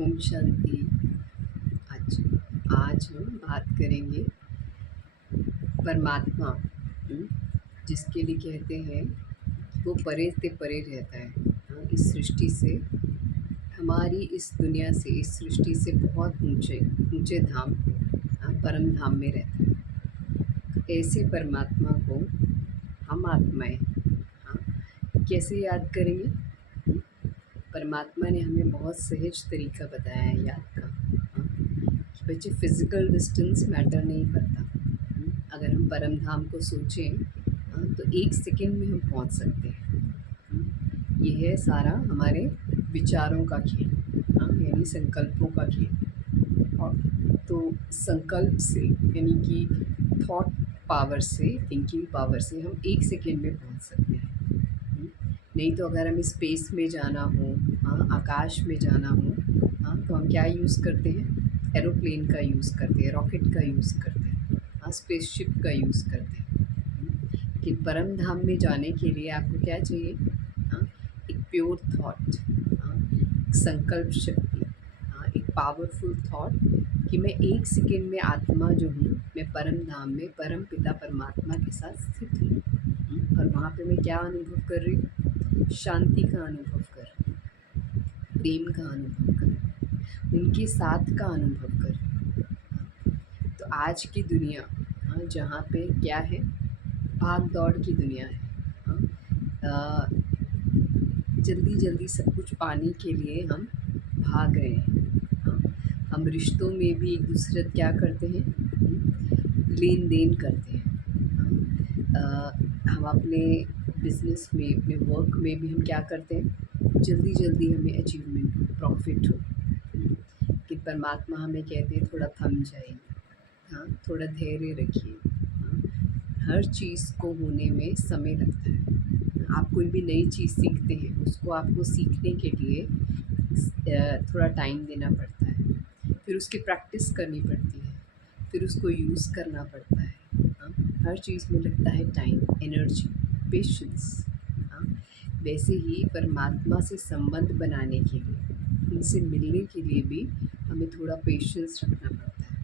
ओम शांति। आज आज हम बात करेंगे परमात्मा, हम्म, जिसके लिए कहते हैं कि वो परे से परे रहता है। इस सृष्टि से, हमारी इस दुनिया से, इस सृष्टि से बहुत ऊंचे ऊंचे धाम, परम धाम में रहता है। ऐसे परमात्मा को हम आत्माएं, कैसे याद करेंगे? परमात्मा ने हमें बहुत सहज तरीका बताया है याद का। कि बच्चे, फिज़िकल डिस्टेंस मैटर नहीं करता। अगर हम परम धाम को सोचें तो 1 सेकंड में हम पहुंच सकते हैं। ये है सारा हमारे विचारों का खेल, यानी संकल्पों का खेल। और तो संकल्प से, यानी कि थॉट पावर से, थिंकिंग पावर से हम 1 सेकंड में पहुंच सकते हैं। नहीं तो अगर हमें स्पेस में जाना हो, आकाश में जाना हो, तो हम क्या यूज़ करते हैं? एरोप्लेन का यूज़ करते हैं, रॉकेट का यूज़ करते हैं, स्पेसशिप का यूज़ करते हैं। कि परम धाम में जाने के लिए आपको क्या चाहिए? एक प्योर थॉट, एक संकल्प शक्ति, एक पावरफुल थॉट कि मैं 1 सेकंड में आत्मा जो हूँ, मैं परम धाम में परम पिता परमात्मा के साथ स्थित हूँ। और वहाँ पे मैं क्या अनुभव कर रही हूँ? शांति का अनुभव कर रही हूँ, प्रेम का अनुभव कर रही हूँ, उनके साथ का अनुभव कर रही हूँ। तो आज की दुनिया, जहाँ पे क्या है, भाग दौड़ की दुनिया है। जल्दी जल्दी सब कुछ पाने के लिए हम भाग रहे हैं। हम रिश्तों में भी एक दूसरे से क्या करते हैं? लेन देन करते हैं। हम अपने बिजनेस में, अपने वर्क में भी हम क्या करते हैं? जल्दी जल्दी हमें अचीवमेंट हो, प्रॉफिट हो। कि परमात्मा हमें कहते हैं थोड़ा थम जाइए, थोड़ा धैर्य रखिए। हर चीज़ को होने में समय लगता है। आप कोई भी नई चीज़ सीखते हैं, उसको आपको सीखने के लिए थोड़ा टाइम देना पड़ता है, फिर उसकी प्रैक्टिस करनी पड़ती है, फिर उसको यूज़ करना पड़ता है। हर चीज़ में लगता है टाइम, एनर्जी, पेशेंस। वैसे ही परमात्मा से संबंध बनाने के लिए, उनसे मिलने के लिए भी हमें थोड़ा पेशेंस रखना पड़ता है।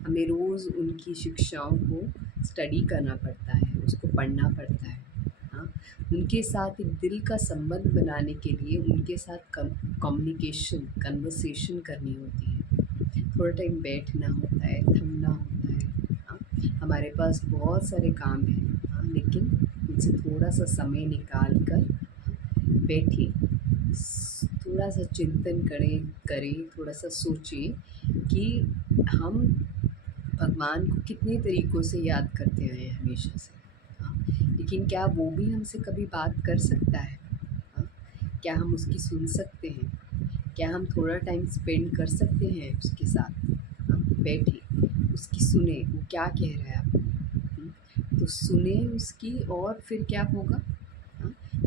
हमें रोज़ उनकी शिक्षाओं को स्टडी करना पड़ता है, उसको पढ़ना पड़ता है। उनके साथ एक दिल का संबंध बनाने के लिए उनके साथ कम्युनिकेशन, कन्वर्सेशन करनी होती है। थोड़ा टाइम बैठना होता है, थमना होता है। हमारे पास बहुत सारे काम हैं, लेकिन उनसे थोड़ा सा समय निकाल कर बैठिए, थोड़ा सा चिंतन करें, थोड़ा सा सोचें कि हम भगवान को कितने तरीक़ों से याद करते आए हैं हमेशा से। लेकिन क्या वो भी हमसे कभी बात कर सकता है? क्या हम उसकी सुन सकते हैं? क्या हम थोड़ा टाइम स्पेंड कर सकते हैं उसके साथ? बैठिए, उसकी सुने, वो क्या कह रहा है आपको। तो सुने उसकी, और फिर क्या होगा?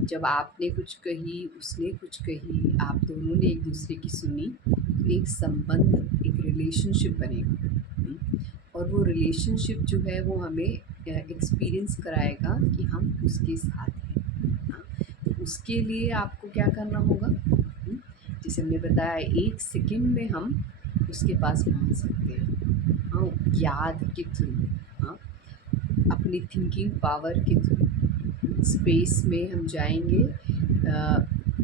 जब आपने कुछ कही, उसने कुछ कही, आप दोनों ने एक दूसरे की सुनी, तो एक संबंध, एक रिलेशनशिप बनेगा। और वो रिलेशनशिप जो है वो हमें एक्सपीरियंस कराएगा कि हम उसके साथ हैं। तो उसके लिए आपको क्या करना होगा? जैसे हमने बताया, 1 सेकंड में हम उसके पास पहुंच सकते हैं। याद के थ्रू, अपनी थिंकिंग पावर के थ्रू। स्पेस में हम जाएंगे,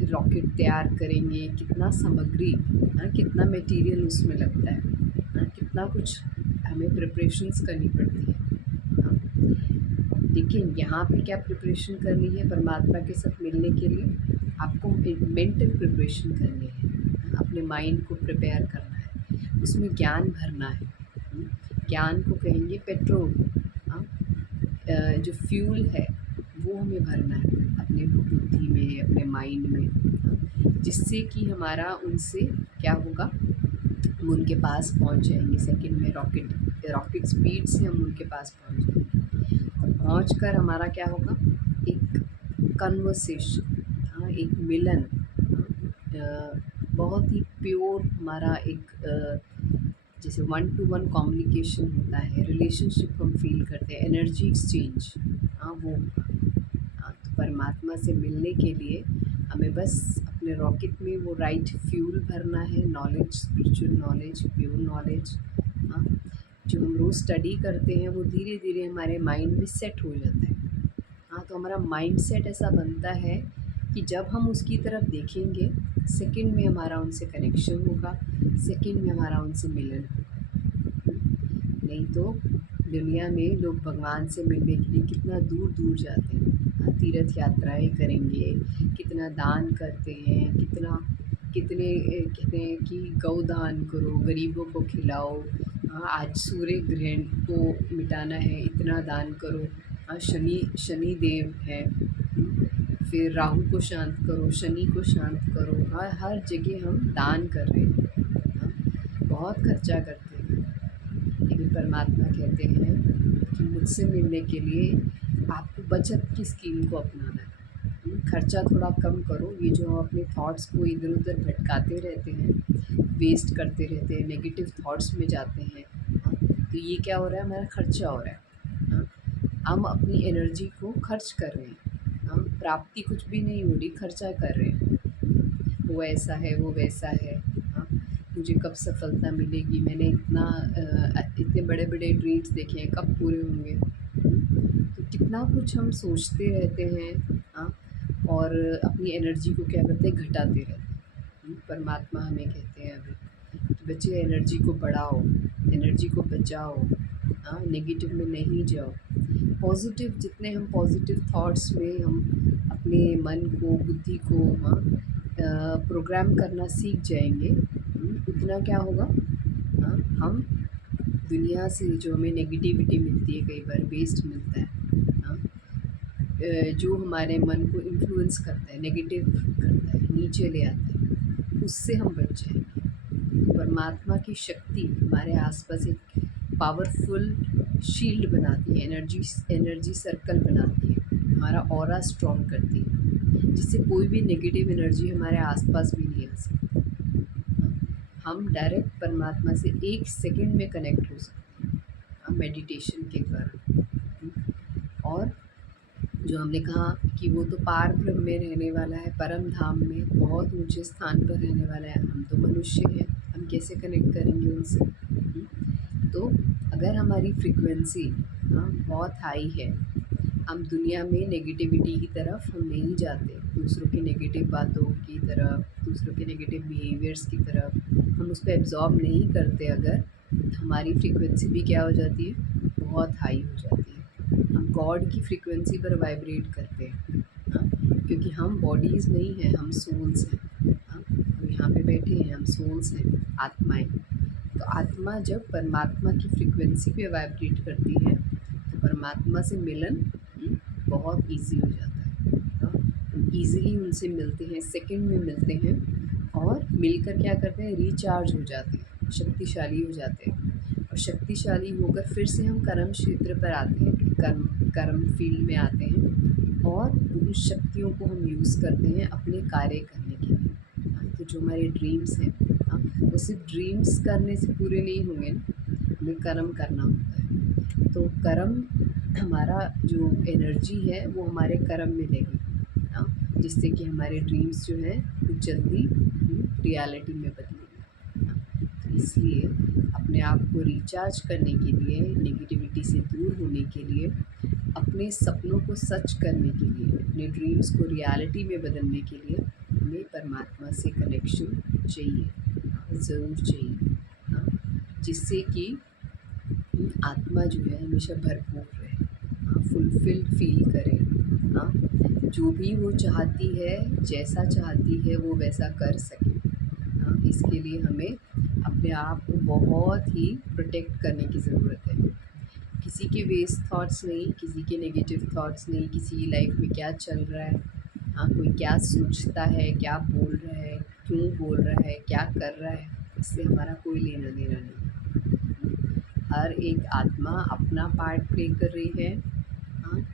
रॉकेट तैयार करेंगे, कितना सामग्री, कितना मटेरियल उसमें लगता है, कितना कुछ हमें प्रिपरेशंस करनी पड़ती है। लेकिन यहाँ पे क्या प्रिपरेशन करनी है परमात्मा के साथ मिलने के लिए? आपको एक मेंटल प्रिपरेशन करनी है, अपने माइंड को प्रिपेयर करना है, उसमें ज्ञान भरना है। ज्ञान को कहेंगे पेट्रोल, जो फ्यूल है वो हमें भरना है अपने बुद्धि में, अपने माइंड में, जिससे कि हमारा उनसे क्या होगा? हम उनके पास पहुंच जाएंगे सेकंड में, रॉकेट स्पीड से हम उनके पास पहुंच जाएंगे। और पहुँच कर हमारा क्या होगा? एक कन्वर्सेशन, एक मिलन, बहुत ही प्योर हमारा एक जैसे 1 to 1 कम्युनिकेशन होता है, रिलेशनशिप हम फील करते हैं, एनर्जी एक्सचेंज, वो होगा। तो परमात्मा से मिलने के लिए हमें बस अपने रॉकेट में वो राइट फ्यूल भरना है, knowledge, spiritual knowledge, pure knowledge. हाँ, जो हम रोज़ स्टडी करते हैं वो धीरे धीरे हमारे माइंड में सेट हो जाता है। हाँ, तो हमारा माइंड सेट ऐसा बनता है कि जब हम उसकी तरफ देखेंगे, सेकंड में हमारा उनसे कनेक्शन होगा, सेकंड में हमारा उनसे मिलन होगा। नहीं तो दुनिया में लोग भगवान से मिलने के लिए कितना दूर दूर जाते हैं। हाँ, तीर्थ यात्राएं करेंगे, कितना दान करते हैं, कहते हैं कि गौ दान करो, गरीबों को खिलाओ। हाँ, आज सूर्य ग्रहण को मिटाना है, इतना दान करो। हाँ, शनि देव है, फिर राहु को शांत करो, शनि को शांत करो। हर हर जगह हम दान कर रहे हैं। हाँ, बहुत खर्चा करते हैं, लेकिन परमात्मा कहते हैं कि मुझसे मिलने के लिए आपको बचत की स्कीम को अपनाना है। खर्चा थोड़ा कम करो। ये जो हम अपने थॉट्स को इधर उधर भटकाते रहते हैं, वेस्ट करते रहते हैं, नेगेटिव थॉट्स में जाते हैं। हाँ, तो ये क्या हो रहा है, हमारा खर्चा हो रहा है। हाँ, हम अपनी एनर्जी को खर्च कर रहे हैं। हाँ, प्राप्ति कुछ भी नहीं हो रही, खर्चा कर रहे हैं। वो ऐसा है, वो वैसा है। हाँ, मुझे कब सफलता मिलेगी, मैंने इतने बड़े बड़े ड्रीम्स देखे हैं, कब पूरे होंगे। तो कितना कुछ हम सोचते रहते हैं। हाँ, और अपनी एनर्जी को क्या करते हैं, घटाते रहते हैं। परमात्मा हमें कहते हैं अभी कि बच्चे एनर्जी को बढ़ाओ, एनर्जी को बचाओ। हाँ, नेगेटिव में नहीं जाओ। पॉजिटिव, जितने हम पॉजिटिव थॉट्स में हम अपने मन को, बुद्धि को, हाँ, प्रोग्राम करना सीख जाएंगे, उतना क्या होगा। हाँ, हम दुनिया से जो हमें नेगेटिविटी मिलती है, कई बार वेस्ट मिलता है। हाँ, जो हमारे मन को इन्फ्लुएंस करता है, नेगेटिव करता है, नीचे ले आता है, उससे हम बच जाएंगे। परमात्मा की शक्ति हमारे आसपास एक पावरफुल शील्ड बनाती है, एनर्जी सर्कल बनाती है, हमारा ऑरा स्ट्रॉन्ग करती है, जिससे कोई भी नेगेटिव एनर्जी हमारे आसपास भी नहीं आ सकती। हम डायरेक्ट परमात्मा से 1 सेकंड में कनेक्ट हो सकते हैं मेडिटेशन के द्वारा। और जो हमने कहा कि वो तो पार ब्रह्म में रहने वाला है, परम धाम में बहुत ऊंचे स्थान पर रहने वाला है, हम तो मनुष्य हैं, हम कैसे कनेक्ट करेंगे उनसे। तो अगर हमारी फ्रीक्वेंसी बहुत हाई है, हम दुनिया में नेगेटिविटी की तरफ हम नहीं जाते, दूसरों की नेगेटिव बातों की तरफ, दूसरों के नेगेटिव बिहेवियर्स की तरफ हम उसको एब्जॉर्ब नहीं करते, अगर हमारी फ्रीक्वेंसी भी क्या हो जाती है, बहुत हाई हो जाती है। हम गॉड की फ्रीक्वेंसी पर वाइब्रेट करते हैं। हाँ, क्योंकि हम बॉडीज़ नहीं हैं, हम सोल्स हैं। हाँ, हम यहाँ पे बैठे हैं, हम सोल्स हैं, आत्माएं। तो आत्मा जब परमात्मा की फ्रीक्वेंसी पे वाइब्रेट करती है तो परमात्मा से मिलन बहुत इजी हो जाता है। हाँ, ईज़िली उनसे मिलते हैं, सेकंड में मिलते हैं, और मिलकर क्या करते हैं, रिचार्ज हो जाते हैं, शक्तिशाली हो जाते हैं। और शक्तिशाली होकर फिर से हम कर्म क्षेत्र पर आते हैं, कर्म फील्ड में आते हैं, और उन शक्तियों को हम यूज़ करते हैं अपने कार्य करने के लिए। हाँ, तो जो हमारे ड्रीम्स हैं, हाँ, वो सिर्फ ड्रीम्स करने से पूरे नहीं होंगे ना, हमें कर्म करना होता है। तो कर्म, हमारा जो एनर्जी है वो हमारे कर्म में लगेगी। हाँ, जिससे कि हमारे ड्रीम्स जो हैं वो जल्दी रियलिटी में बदलेंगे। हाँ, तो इसलिए अपने आप को रिचार्ज करने के लिए, नेगेटिविटी से दूर होने के लिए, अपने सपनों को सच करने के लिए, अपने ड्रीम्स को रियलिटी में बदलने के लिए हमें परमात्मा से कनेक्शन चाहिए। हाँ, ज़रूर चाहिए। हाँ, जिससे कि आत्मा जो है हमेशा भरपूर रहे। हाँ, फुलफिल्ड फील करे। हाँ, जो भी वो चाहती है, जैसा चाहती है वो वैसा कर सके। हाँ, इसके लिए हमें अपने आप को बहुत ही प्रोटेक्ट करने की ज़रूरत है। किसी के वेस्ट थॉट्स नहीं, किसी के नेगेटिव थॉट्स नहीं, किसी की लाइफ में क्या चल रहा है, हाँ, कोई क्या सोचता है, क्या बोल रहा है, क्यों बोल रहा है, क्या कर रहा है, इससे हमारा कोई लेना देना नहीं। हर एक आत्मा अपना पार्ट प्ले कर रही है। हाँ,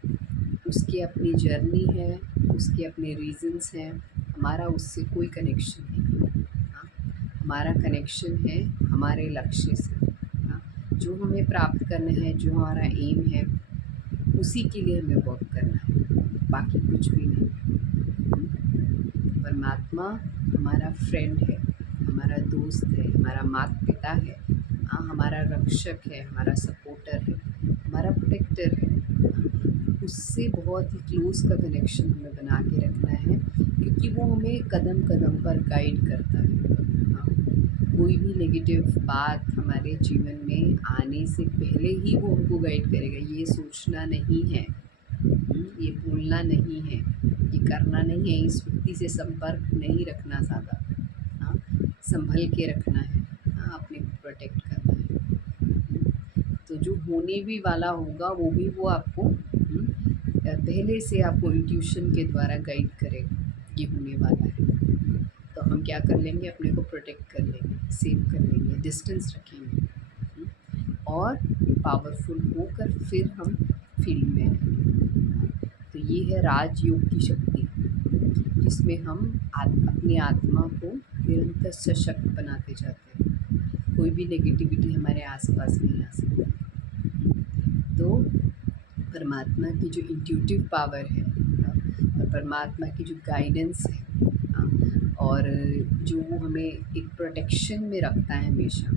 उसकी अपनी जर्नी है, उसके अपने रीज़न्स हैं, हमारा उससे कोई कनेक्शन नहीं है। हाँ, हमारा कनेक्शन है हमारे लक्ष्य से। हाँ, जो हमें प्राप्त करना है, जो हमारा एम है, उसी के लिए हमें वर्क करना है, बाकी कुछ भी नहीं। परमात्मा हमारा फ्रेंड है, हमारा दोस्त है, हमारा माता पिता है, हमारा रक्षक है, हमारा सपोर्टर है, हमारा प्रोटेक्टर है। उससे बहुत ही क्लोज़ का कनेक्शन हमें बना के रखना है, क्योंकि वो हमें कदम कदम पर गाइड करता है। कोई भी नेगेटिव बात हमारे जीवन में आने से पहले ही वो हमको गाइड करेगा। ये सोचना नहीं है, ये बोलना नहीं है, ये करना नहीं है, इस व्यक्ति से संपर्क नहीं रखना ज़्यादा, हाँ, संभल के रखना है, हाँ, अपने को प्रोटेक्ट करना है। तो जो होने भी वाला होगा वो भी वो आपको पहले से आपको इंट्यूशन के द्वारा गाइड करेगा, ये होने वाला है। तो हम क्या कर लेंगे, अपने को प्रोटेक्ट कर लेंगे, सेव कर लेंगे, डिस्टेंस रखेंगे, और पावरफुल होकर फिर हम फील्ड में आएंगे। तो ये है राजयोग की शक्ति, जिसमें हम अपनी आत्मा को निरंतर सशक्त बनाते जाते हैं। कोई भी नेगेटिविटी हमारे आसपास नहीं आ सकती। तो परमात्मा की जो इंट्यूटिव पावर है, और परमात्मा की जो गाइडेंस है, और जो वो हमें एक प्रोटेक्शन में रखता है हमेशा,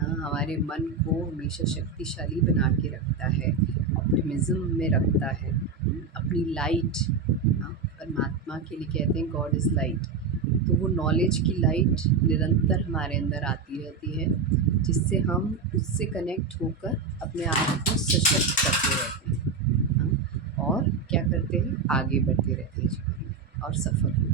हमारे मन को हमेशा शक्तिशाली बना के रखता है, ऑप्टिमिज्म में रखता है, अपनी लाइट, परमात्मा के लिए कहते हैं गॉड इज़ लाइट। तो वो नॉलेज की लाइट निरंतर हमारे अंदर आती रहती है, जिससे हम उससे कनेक्ट होकर अपने आप को सशक्त करते रहते हैं, और क्या करते हैं, आगे बढ़ते रहते हैं जीवन में और सफल होते हैं।